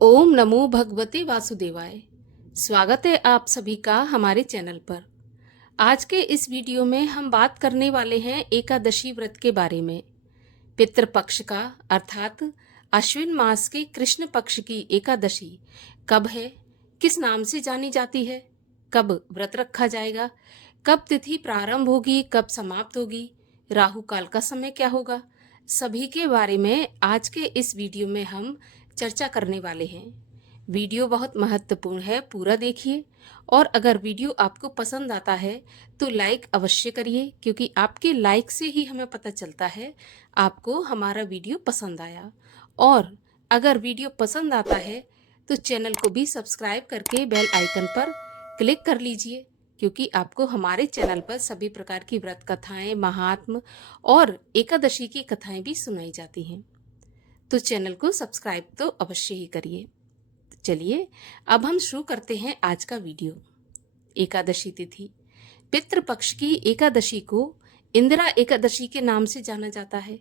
ओम नमो भगवते वासुदेवाय। स्वागत है आप सभी का हमारे चैनल पर। आज के इस वीडियो में हम बात करने वाले हैं एकादशी व्रत के बारे में। पितृपक्ष का अर्थात अश्विन मास के कृष्ण पक्ष की एकादशी कब है, किस नाम से जानी जाती है, कब व्रत रखा जाएगा, कब तिथि प्रारंभ होगी, कब समाप्त होगी, राहु काल का समय क्या होगा, सभी के बारे में आज के इस वीडियो में हम चर्चा करने वाले हैं। वीडियो बहुत महत्वपूर्ण है, पूरा देखिए। और अगर वीडियो आपको पसंद आता है तो लाइक अवश्य करिए, क्योंकि आपके लाइक से ही हमें पता चलता है आपको हमारा वीडियो पसंद आया। और अगर वीडियो पसंद आता है तो चैनल को भी सब्सक्राइब करके बेल आइकन पर क्लिक कर लीजिए, क्योंकि आपको हमारे चैनल पर सभी प्रकार की व्रत कथाएं, महात्म और एकादशी की कथाएं भी सुनाई जाती हैं। तो चैनल को सब्सक्राइब तो अवश्य ही करिए। चलिए अब हम शुरू करते हैं आज का वीडियो। एकादशी तिथि। पितृपक्ष की एकादशी को इंदिरा एकादशी के नाम से जाना जाता है।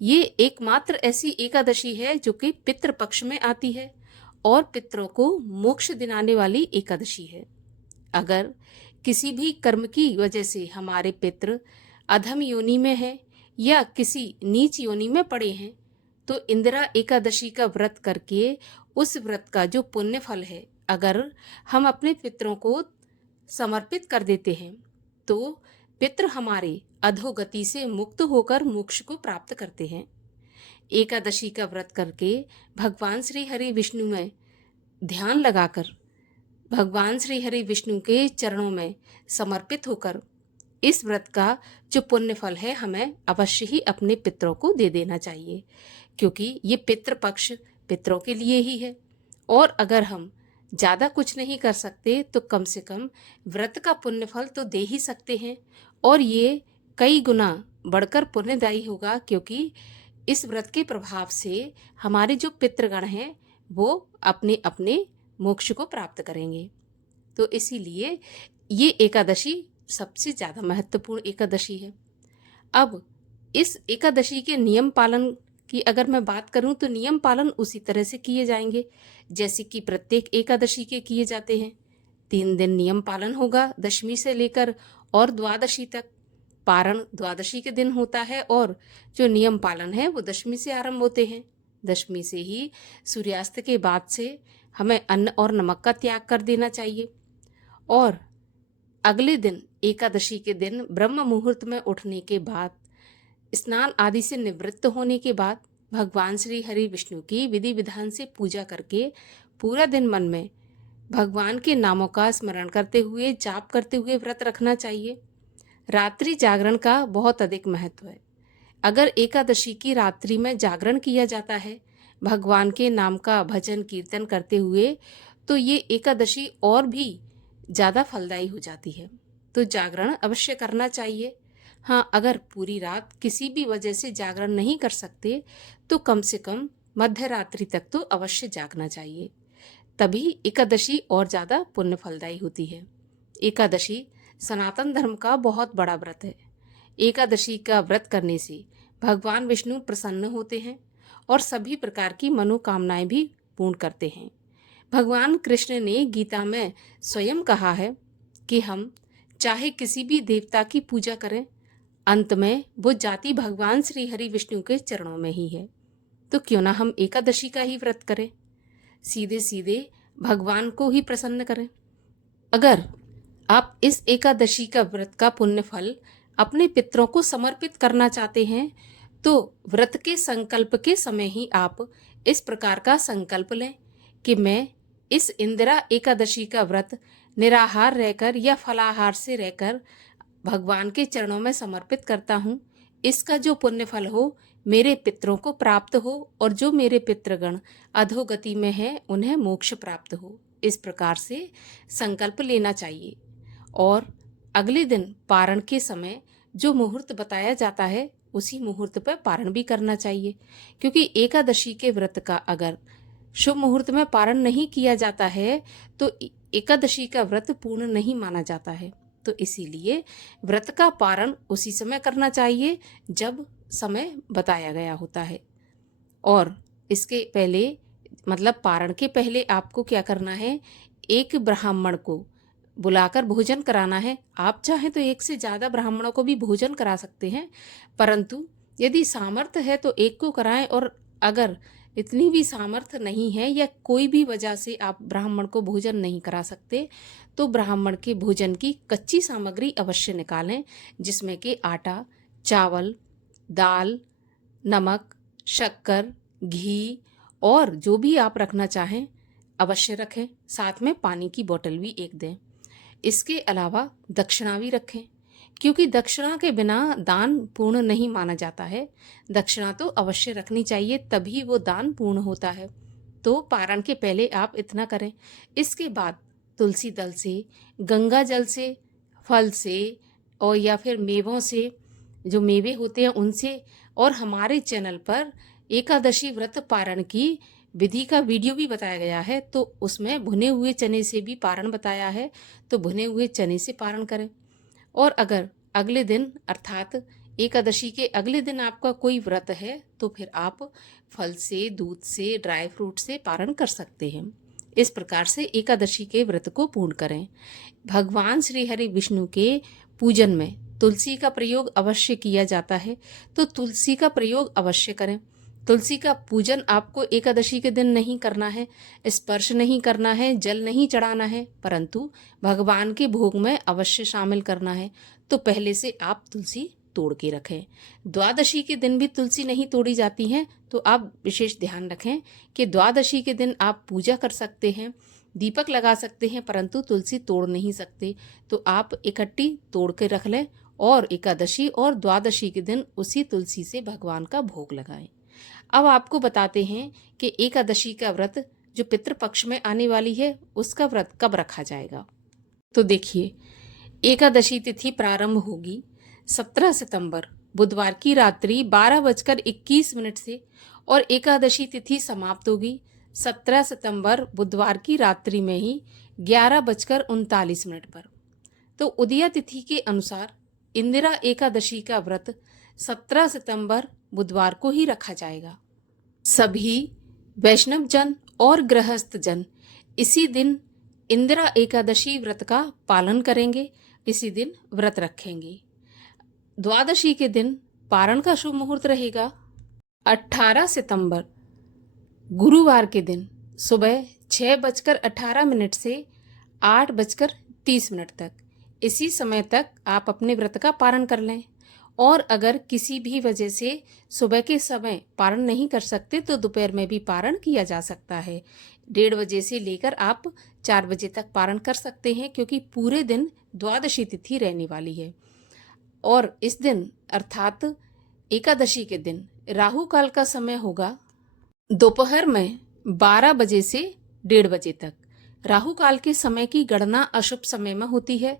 ये एकमात्र ऐसी एकादशी है जो कि पितृपक्ष में आती है और पितरों को मोक्ष दिलाने वाली एकादशी है। अगर किसी भी कर्म की वजह से हमारे पितृ अधम योनि में है या किसी नीच योनि में पड़े हैं, तो इंदिरा एकादशी का व्रत करके उस व्रत का जो पुण्य फल है, अगर हम अपने पितरों को समर्पित कर देते हैं तो पितृ हमारे अधोगति से मुक्त होकर मोक्ष को प्राप्त करते हैं। एकादशी का व्रत करके भगवान श्री हरि विष्णु में ध्यान लगाकर भगवान श्री हरि विष्णु के चरणों में समर्पित होकर इस व्रत का जो पुण्य फल है हमें अवश्य ही अपने पितरों को दे देना चाहिए, क्योंकि ये पितृपक्ष पितरों के लिए ही है। और अगर हम ज़्यादा कुछ नहीं कर सकते तो कम से कम व्रत का पुण्य फल तो दे ही सकते हैं, और ये कई गुना बढ़कर पुण्यदायी होगा, क्योंकि इस व्रत के प्रभाव से हमारे जो पितृगण हैं वो अपने अपने मोक्ष को प्राप्त करेंगे। तो इसीलिए ये एकादशी सबसे ज़्यादा महत्वपूर्ण एकादशी है। अब इस एकादशी के नियम पालन की अगर मैं बात करूं तो नियम पालन उसी तरह से किए जाएंगे जैसे कि प्रत्येक एकादशी के किए जाते हैं। 3 दिन नियम पालन होगा, दशमी से लेकर और द्वादशी तक। पारण द्वादशी के दिन होता है और जो नियम पालन है वो दशमी से आरंभ होते हैं। दशमी से ही सूर्यास्त के बाद से हमें अन्न और नमक का त्याग कर देना चाहिए। और अगले दिन एकादशी के दिन ब्रह्म मुहूर्त में उठने के बाद, स्नान आदि से निवृत्त होने के बाद भगवान श्री हरि विष्णु की विधि विधान से पूजा करके पूरा दिन मन में भगवान के नामों का स्मरण करते हुए, जाप करते हुए व्रत रखना चाहिए। रात्रि जागरण का बहुत अधिक महत्व है। अगर एकादशी की रात्रि में जागरण किया जाता है भगवान के नाम का भजन कीर्तन करते हुए, तो ये एकादशी और भी ज़्यादा फलदायी हो जाती है। तो जागरण अवश्य करना चाहिए। हाँ, अगर पूरी रात किसी भी वजह से जागरण नहीं कर सकते तो कम से कम मध्य रात्रि तक तो अवश्य जागना चाहिए, तभी एकादशी और ज़्यादा पुण्य फलदायी होती है। एकादशी सनातन धर्म का बहुत बड़ा व्रत है। एकादशी का व्रत करने से भगवान विष्णु प्रसन्न होते हैं और सभी प्रकार की मनोकामनाएं भी पूर्ण करते हैं। भगवान कृष्ण ने गीता में स्वयं कहा है कि हम चाहे किसी भी देवता की पूजा करें, अंत में वो जाति भगवान श्री हरि विष्णु के चरणों में ही है। तो क्यों ना हम एकादशी का ही व्रत करें, सीधे सीधे भगवान को ही प्रसन्न करें। अगर आप इस एकादशी का व्रत का पुण्य फल अपने पितरों को समर्पित करना चाहते हैं तो व्रत के संकल्प के समय ही आप इस प्रकार का संकल्प लें कि मैं इस इंदिरा एकादशी का व्रत निराहार रहकर या फलाहार से रहकर भगवान के चरणों में समर्पित करता हूँ। इसका जो पुण्य फल हो मेरे पितरों को प्राप्त हो और जो मेरे पितृगण अधोगति में है उन्हें मोक्ष प्राप्त हो। इस प्रकार से संकल्प लेना चाहिए। और अगले दिन पारण के समय जो मुहूर्त बताया जाता है उसी मुहूर्त पर पारण भी करना चाहिए, क्योंकि एकादशी के व्रत का अगर शुभ मुहूर्त में पारण नहीं किया जाता है तो एकादशी का व्रत पूर्ण नहीं माना जाता है। तो इसीलिए व्रत का पारण उसी समय करना चाहिए जब समय बताया गया होता है। और इसके पहले मतलब पारण के पहले आपको क्या करना है, एक ब्राह्मण को बुलाकर भोजन कराना है। आप चाहें तो एक से ज़्यादा ब्राह्मणों को भी भोजन करा सकते हैं, परंतु यदि सामर्थ्य है तो एक को कराएं, और अगर इतनी भी सामर्थ्य नहीं है या कोई भी वजह से आप ब्राह्मण को भोजन नहीं करा सकते, तो ब्राह्मण के भोजन की कच्ची सामग्री अवश्य निकालें, जिसमें कि आटा, चावल, दाल, नमक, शक्कर, घी और जो भी आप रखना चाहें अवश्य रखें। साथ में पानी की बोतल भी एक दें। इसके अलावा दक्षिणा भी रखें, क्योंकि दक्षिणा के बिना दान पूर्ण नहीं माना जाता है। दक्षिणा तो अवश्य रखनी चाहिए, तभी वो दान पूर्ण होता है। तो पारण के पहले आप इतना करें। इसके बाद तुलसी दल से, गंगा जल से, फल से और या फिर मेवों से, जो मेवे होते हैं उनसे, और हमारे चैनल पर एकादशी व्रत पारण की विधि का वीडियो भी बताया गया है, तो उसमें भुने हुए चने से भी पारण बताया है, तो भुने हुए चने से पारण करें। और अगर अगले दिन अर्थात एकादशी के अगले दिन आपका कोई व्रत है, तो फिर आप फल से, दूध से, ड्राई फ्रूट से पारण कर सकते हैं। इस प्रकार से एकादशी के व्रत को पूर्ण करें। भगवान श्री हरि विष्णु के पूजन में तुलसी का प्रयोग अवश्य किया जाता है, तो तुलसी का प्रयोग अवश्य करें। तुलसी का पूजन आपको एकादशी के दिन नहीं करना है, स्पर्श नहीं करना है, जल नहीं चढ़ाना है, परंतु भगवान के भोग में अवश्य शामिल करना है। तो पहले से आप तुलसी तोड़ के रखें। द्वादशी के दिन भी तुलसी नहीं तोड़ी जाती है, तो आप विशेष ध्यान रखें कि द्वादशी के दिन आप पूजा कर सकते हैं, दीपक लगा सकते हैं, परंतु तुलसी तोड़ नहीं सकते। तो आप इकट्ठी तोड़ के रख लें और एकादशी और द्वादशी के दिन उसी तुलसी से भगवान का भोग लगाएं। अब आपको बताते हैं कि एकादशी का व्रत जो पितृपक्ष में आने वाली है, उसका व्रत कब रखा जाएगा। तो देखिए, एकादशी तिथि प्रारंभ होगी 17 सितंबर बुधवार की रात्रि 12:21 से, और एकादशी तिथि समाप्त होगी 17 सितंबर बुधवार की रात्रि में ही 11:39 पर। तो उदया तिथि के अनुसार इंदिरा एकादशी का व्रत 17 सितंबर बुधवार को ही रखा जाएगा। सभी वैष्णव जन और गृहस्थ जन इसी दिन इंदिरा एकादशी व्रत का पालन करेंगे, इसी दिन व्रत रखेंगे। द्वादशी के दिन पारण का शुभ मुहूर्त रहेगा 18 सितंबर गुरुवार के दिन सुबह 6:18 से 8:30 तक। इसी समय तक आप अपने व्रत का पारण कर लें, और अगर किसी भी वजह से सुबह के समय पारण नहीं कर सकते, तो दोपहर में भी पारण किया जा सकता है। 1:30 बजे से लेकर आप 4 बजे तक पारण कर सकते हैं, क्योंकि पूरे दिन द्वादशी तिथि रहने वाली है। और इस दिन अर्थात एकादशी के दिन राहु काल का समय होगा दोपहर में 12 बजे से 1:30 बजे तक। राहु काल के समय की गणना अशुभ समय में होती है।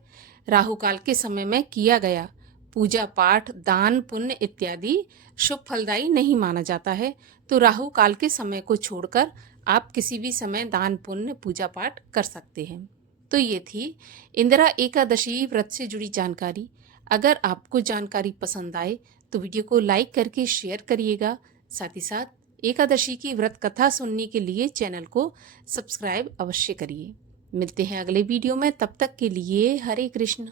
राहु काल के समय में किया गया पूजा पाठ, दान पुण्य इत्यादि शुभ फलदायी नहीं माना जाता है। तो राहु काल के समय को छोड़कर आप किसी भी समय दान पुण्य पूजा पाठ कर सकते हैं। तो ये थी इंदिरा एकादशी व्रत से जुड़ी जानकारी। अगर आपको जानकारी पसंद आए तो वीडियो को लाइक करके शेयर करिएगा। साथ ही साथ एकादशी की व्रत कथा सुनने के लिए चैनल को सब्सक्राइब अवश्य करिए। मिलते हैं अगले वीडियो में, तब तक के लिए हरे कृष्ण।